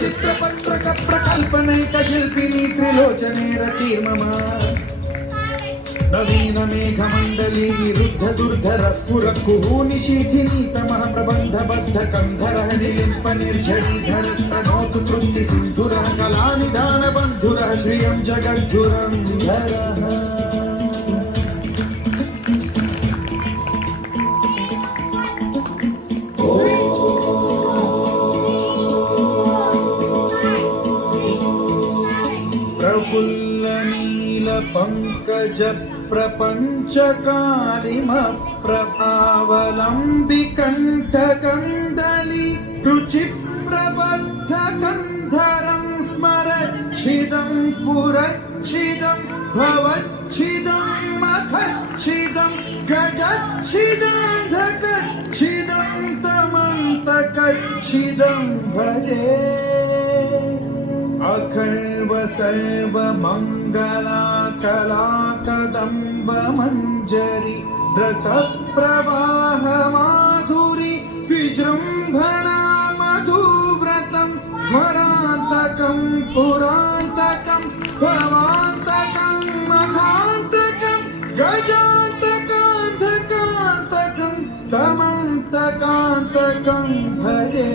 चित्रपत्रक प्रकल्पनैक शिल्पिनी त्रिलोचने रतिर्मम नवीन मेघमण्डली निरुद्ध दुर्धर स्फुरकुहू निशीथिनी तमः प्रबन्धबद्ध कन्धरः निलिम्प निर्झरीधरस्तनोतु कृत्ति सिन्धुरः कलानिधान बन्धुरः श्रियं जगद्धुरन्धरः प्रफुल्लनीलपङ्कज प्रपञ्चकारिमप्रभावलम्बिकण्ठकन्दली रुचिप्रबद्धकन्धरं स्मरच्छिदं पुरच्छिदं भवच्छिदं मखच्छिदं गजच्छिदं धकच्छिदं तमन्तकच्छिदं भजे अखर्व सर्व मंगला कला कदम्ब मंजरी रस प्रवाह माधुरी विजृंभणा मधुव्रतं स्मरान्तकं पुरान्तकं भवान्तकं मखान्तकं गजान्तकान्तकान्तकं तमन्तकान्तकं भजे